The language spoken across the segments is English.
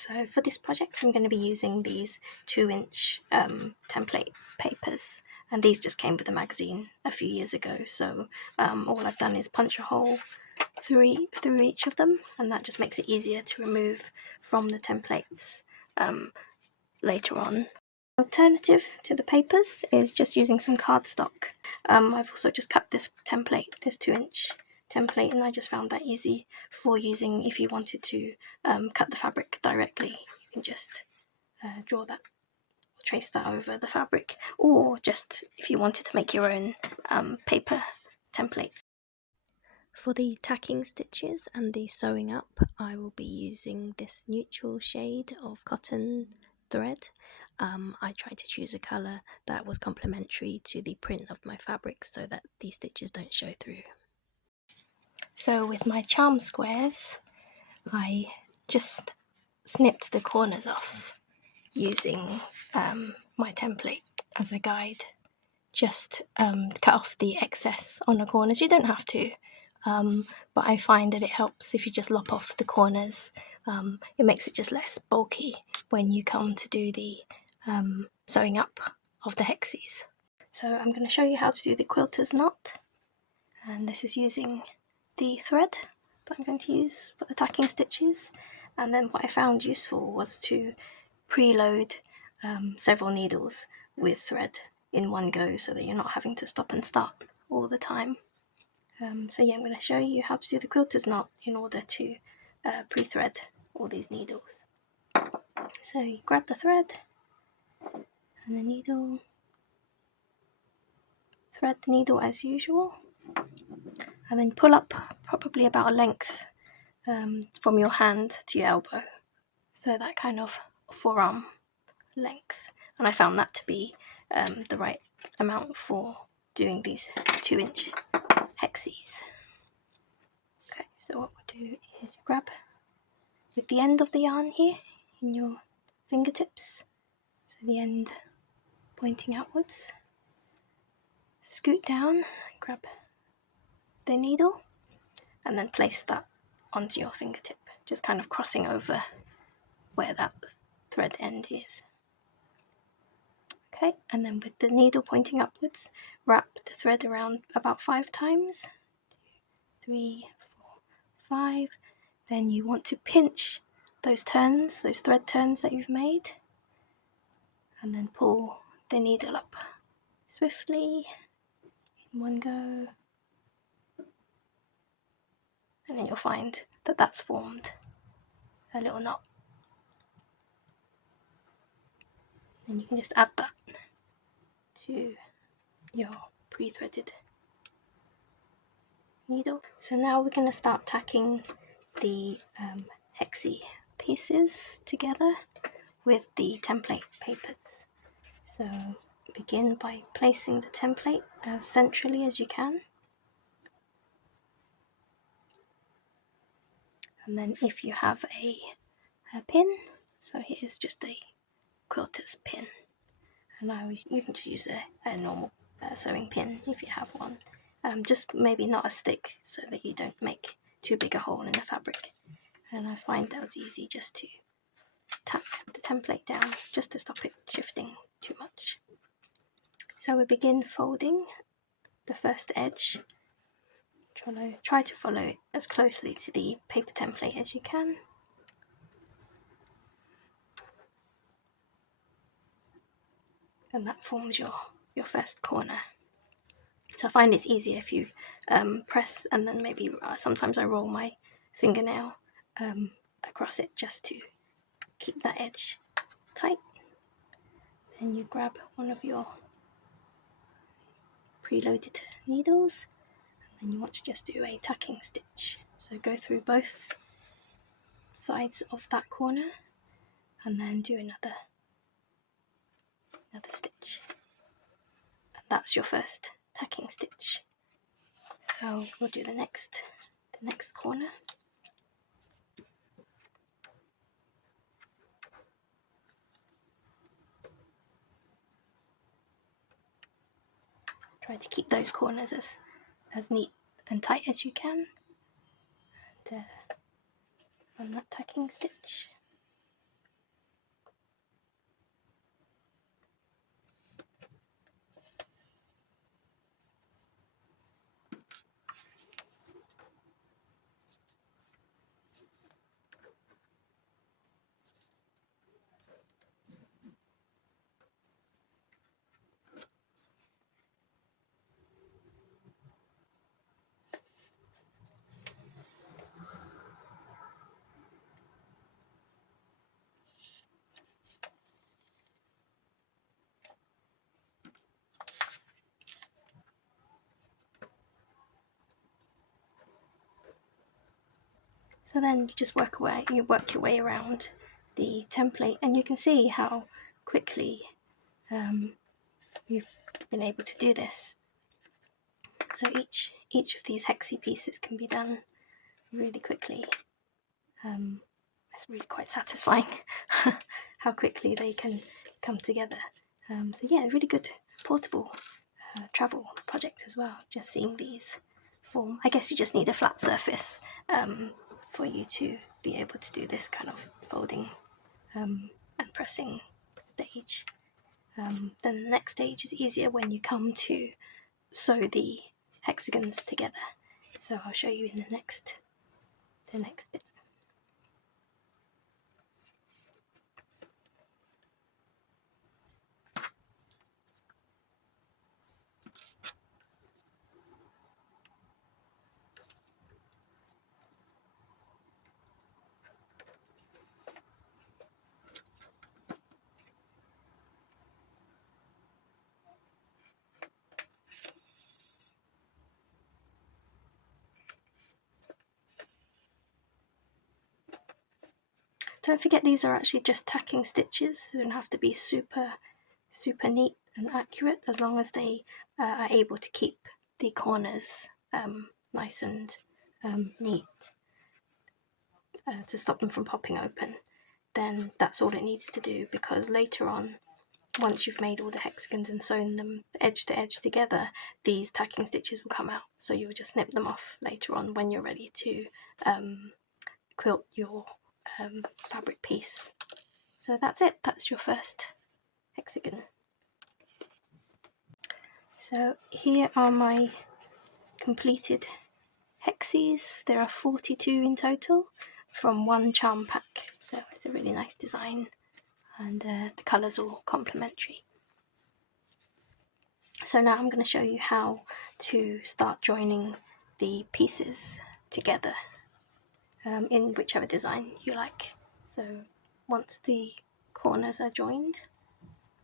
So for this project I'm going to be using these 2-inch template papers, and these just came with a magazine a few years ago, so all I've done is punch a hole through each of them, and that just makes it easier to remove from the templates later on. Alternative to the papers is just using some cardstock. I've also just cut this template, this 2-inch template, and I just found that easy for using if you wanted to cut the fabric directly. You can just draw that, trace that over the fabric, or just if you wanted to make your own paper templates. For the tacking stitches and the sewing up, I will be using this neutral shade of cotton thread. I tried to choose a colour that was complementary to the print of my fabric so that the stitches don't show through. So with my charm squares, I just snipped the corners off using my template as a guide. Just cut off the excess on the corners. You don't have to, but I find that it helps if you just lop off the corners. It makes it just less bulky when you come to do the sewing up of the hexies. So I'm going to show you how to do the quilter's knot, and this is using the thread that I'm going to use for the tacking stitches. And then what I found useful was to preload several needles with thread in one go so that you're not having to stop and start all the time. So yeah, I'm going to show you how to do the quilter's knot in order to pre-thread all these needles. So you grab the thread and the needle, thread the needle as usual, and then pull up probably about a length from your hand to your elbow, so that kind of forearm length, and I found that to be the right amount for doing these 2-inch hexies. Okay, so what we'll do is grab with the end of the yarn here in your fingertips, so the end pointing outwards, scoot down, grab the needle, and then place that onto your fingertip, just kind of crossing over where that thread end is. Okay, and then with the needle pointing upwards, wrap the thread around about 5 times. 3, 4, 5. Then you want to pinch those turns, those thread turns that you've made, and then pull the needle up swiftly in one go, and then you'll find that that's formed a little knot. And you can just add that to your pre-threaded needle. So now we're going to start tacking the hexie pieces together with the template papers. So begin by placing the template as centrally as you can, and then if you have a pin, so here's just a quilter's pin, and you can just use a normal sewing pin if you have one, just maybe not as thick so that you don't make too big a hole in the fabric. And I find that was easy just to tack the template down just to stop it shifting too much. So we begin folding the first edge. Try to follow it as closely to the paper template as you can. And that forms your first corner. So I find it's easier if you press, and then maybe sometimes I roll my fingernail across it just to keep that edge tight. Then you grab one of your preloaded needles, and then you want to just do a tacking stitch. So go through both sides of that corner and then do another stitch. And that's your first tacking stitch. So we'll do the next corner. Try to keep those corners as neat and tight as you can. And run that tacking stitch. So then you just work your way around the template, and you can see how quickly you've been able to do this. So each of these hexie pieces can be done really quickly. It's really quite satisfying how quickly they can come together. So yeah, really good portable travel project as well. Just seeing these form. I guess you just need a flat surface for you to be able to do this kind of folding and pressing stage. Then the next stage is easier when you come to sew the hexagons together. So I'll show you in the next bit. Don't forget these are actually just tacking stitches. They don't have to be super neat and accurate, as long as they are able to keep the corners nice and neat to stop them from popping open. Then that's all it needs to do, because later on, once you've made all the hexagons and sewn them edge to edge together, these tacking stitches will come out, so you'll just snip them off later on when you're ready to quilt your fabric piece. So that's it, that's your first hexagon. So here are my completed hexies. There are 42 in total from one charm pack, so it's a really nice design, and the colours are all complementary. So now I'm going to show you how to start joining the pieces together in whichever design you like. So once the corners are joined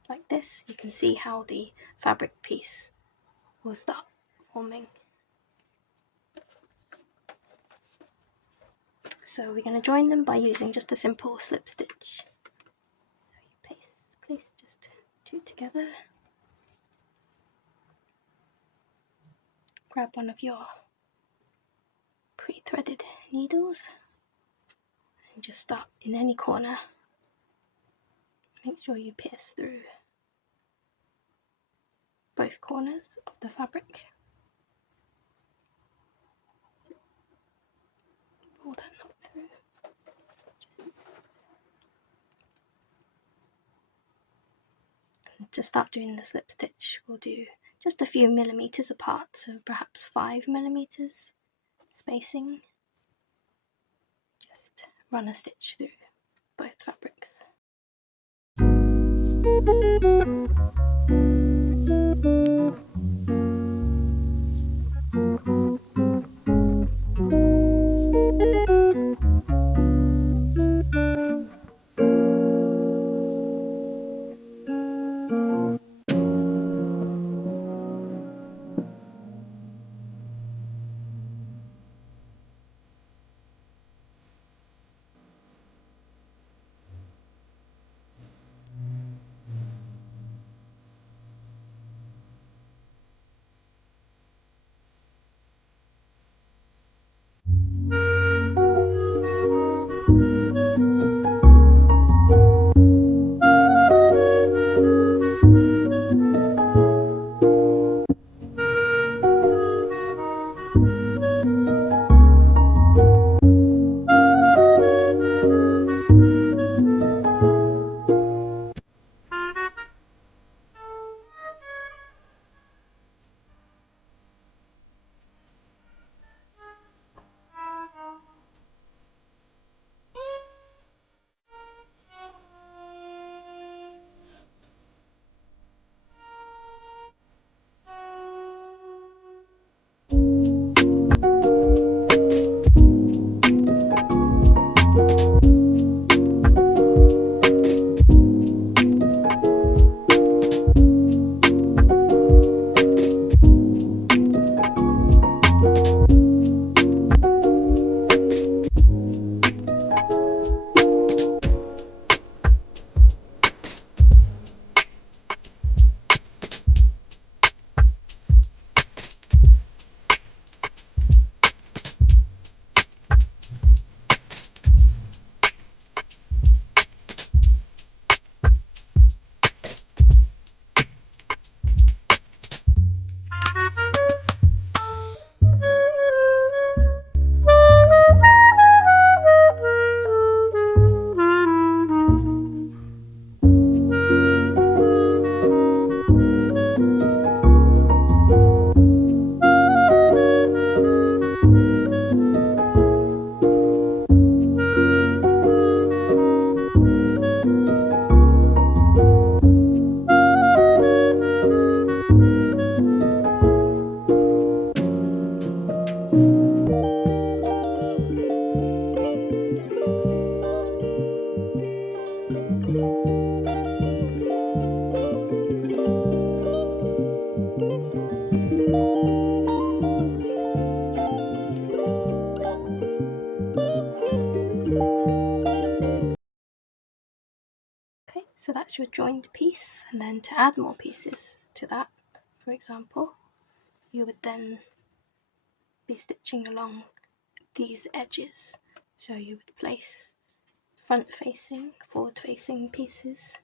like this, you can see how the fabric piece will start forming. So we're going to join them by using just a simple slip stitch. So you place just two together. Grab one of your pre-threaded needles and just start in any corner. Make sure you pierce through both corners of the fabric. Pull that knot through. And to start doing the slip stitch, we'll do just a few millimeters apart, so perhaps 5 millimeters spacing. Just run a stitch through both fabrics. So that's your joined piece, and then to add more pieces to that, for example, you would then be stitching along these edges. So you would place front facing, forward facing pieces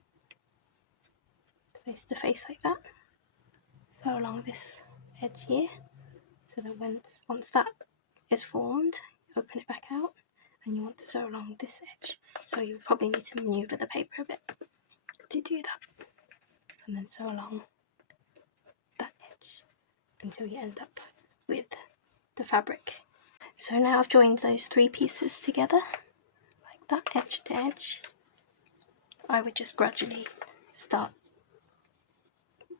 face to face like that. So along this edge here, so that once that is formed, open it back out, and you want to sew along this edge. So you probably need to maneuver the paper a bit to do that, and then sew along that edge until you end up with the fabric. So now I've joined those three pieces together like that, edge to edge. I would just gradually start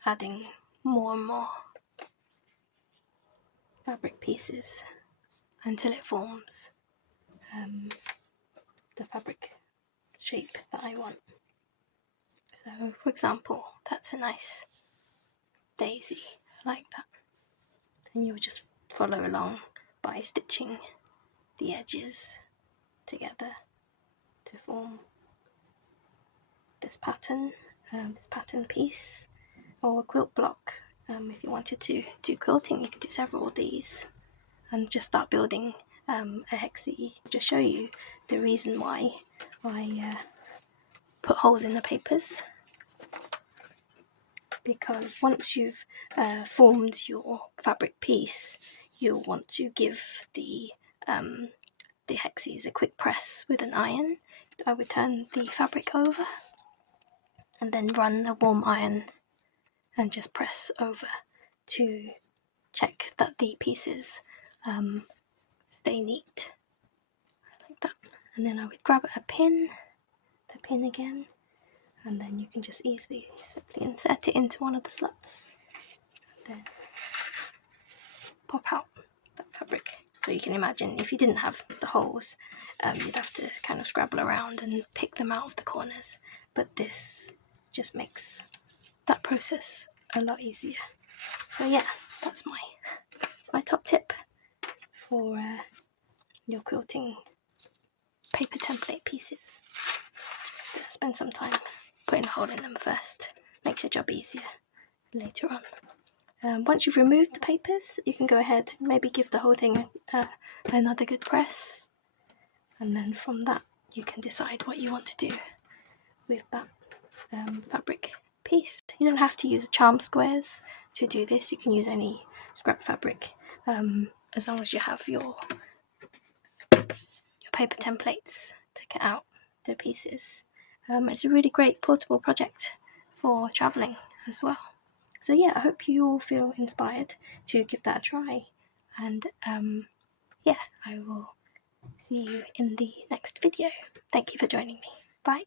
adding more and more fabric pieces until it forms the fabric shape that I want. So for example, that's a nice daisy like that, and you'll just follow along by stitching the edges together to form this pattern piece, or a quilt block. If you wanted to do quilting, you could do several of these and just start building a hexie. Just show you the reason why I put holes in the papers, because once you've formed your fabric piece, you'll want to give the hexies a quick press with an iron. I would turn the fabric over and then run a warm iron and just press over to check that the pieces stay neat like that. And then I would grab a pin, the pin again, and then you can just easily simply insert it into one of the slots, and then pop out that fabric. So you can imagine if you didn't have the holes, you'd have to kind of scrabble around and pick them out of the corners, but this just makes that process a lot easier. So yeah, that's my top tip for your quilting paper template pieces. Just spend some time putting a hole in them first. Makes your job easier later on. Once you've removed the papers, you can go ahead, maybe give the whole thing another good press, and then from that you can decide what you want to do with that fabric piece. You don't have to use charm squares to do this. You can use any scrap fabric, as long as you have your paper templates to cut out the pieces. It's a really great portable project for travelling as well. So yeah, I hope you all feel inspired to give that a try, and yeah, I will see you in the next video. Thank you for joining me. Bye.